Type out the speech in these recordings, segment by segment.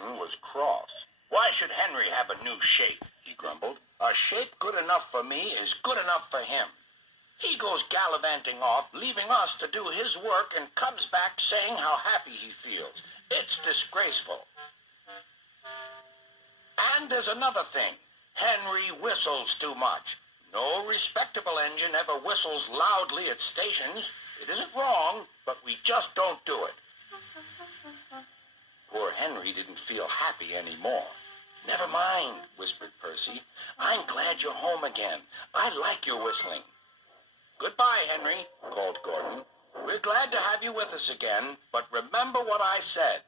Gordon was cross. "Why should Henry have a new shape?" he grumbled. "A shape good enough for me is good enough for him. He goes gallivanting off, leaving us to do his work, and comes back saying how happy he feels. It's disgraceful. And there's another thing. Henry whistles too much. No respectable engine ever whistles loudly at stations. It isn't wrong, but we just don't do it." Poor Henry didn't feel happy anymore. "Never mind," whispered Percy. "I'm glad you're home again. I like your whistling." "Goodbye, Henry," called Gordon. "We're glad to have you with us again, but remember what I said."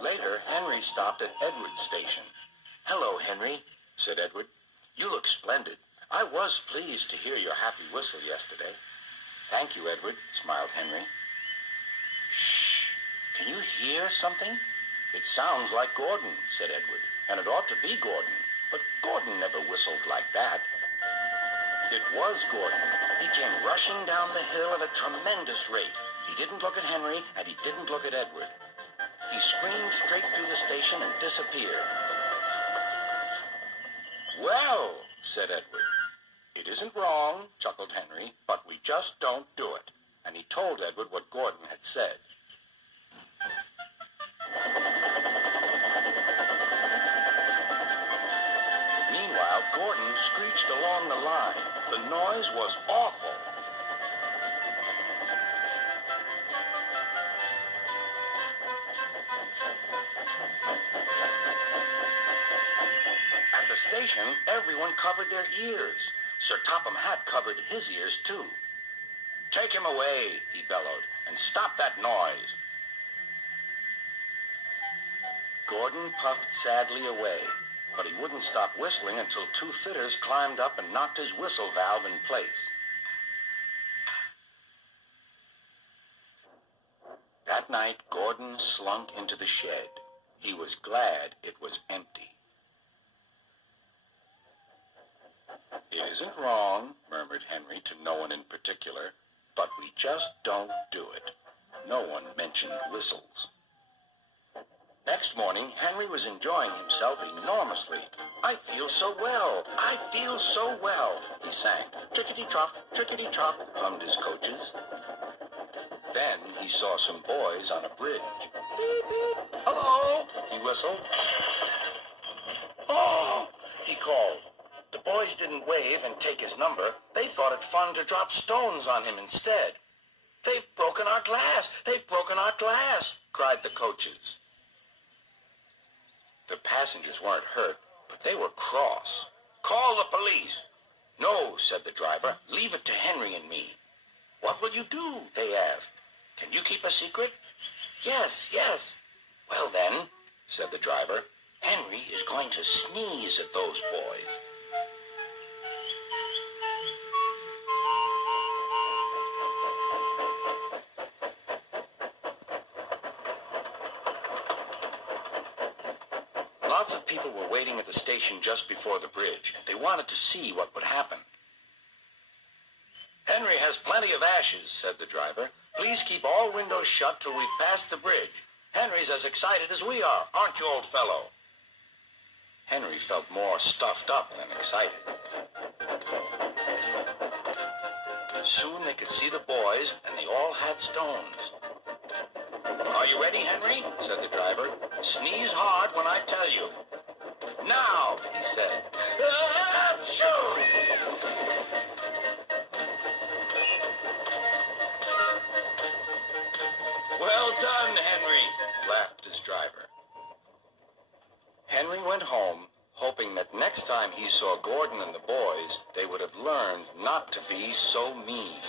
Later, Henry stopped at Edward's station. "Hello, Henry," said Edward. "You look splendid. I was pleased to hear your happy whistle yesterday." "Thank you, Edward," smiled Henry. "Shh! Can you hear something?" "It sounds like Gordon," said Edward, "and it ought to be Gordon. But Gordon never whistled like that." It was Gordon. He came rushing down the hill at a tremendous rate. He didn't look at Henry, and he didn't look at Edward. He screamed straight through the station and disappeared. "Well," said Edward. "It isn't wrong," chuckled Henry, "but we just don't do it." And he told Edward what Gordon had said. Meanwhile, Gordon screeched along the line. The noise was awful. At the station, everyone covered their ears. Sir Topham Hatt covered his ears, too. "Take him away," he bellowed, "and stop that noise." Gordon puffed sadly away, but he wouldn't stop whistling until two fidders climbed up and knocked his whistle valve in place. That night, Gordon slunk into the shed. He was glad it was empty. "It isn't wrong," murmured Henry to no one in particular, "but we just don't do it." No one mentioned whistles. Next morning, Henry was enjoying himself enormously. "I feel so well, I feel so well," he sang. "Trickety-trot, trickety-trot," hummed his coaches. Then he saw some boys on a bridge. "Beep, beep, hello," he whistled. "Oh," he called. The boys didn't wave and take his number. They thought it fun to drop stones on him instead. "They've broken our glass! They've broken our glass!" cried the coaches. The passengers weren't hurt, but they were cross. "Call the police." "No," said the driver. "Leave it to Henry and me." "What will you do?" they asked. "Can you keep a secret?" "Yes, yes." "Well then," said the driver, "Henry is going to sneeze at those boys." Lots of people were waiting at the station just before the bridge. They wanted to see what would happen. "Henry has plenty of ashes," said the driver. "Please keep all windows shut till we've passed the bridge. Henry's as excited as we are, aren't you, old fellow?" Henry felt more stuffed up than excited. Soon they could see the boys, and they all had stones. "Are you ready, Henry?" said the driver. "Sneeze hard when I tell you." "Now," he said. Achoo! "Well done, Henry," laughed his driver. Henry went home, hoping that next time he saw Gordon and the boys, they would have learned not to be so mean.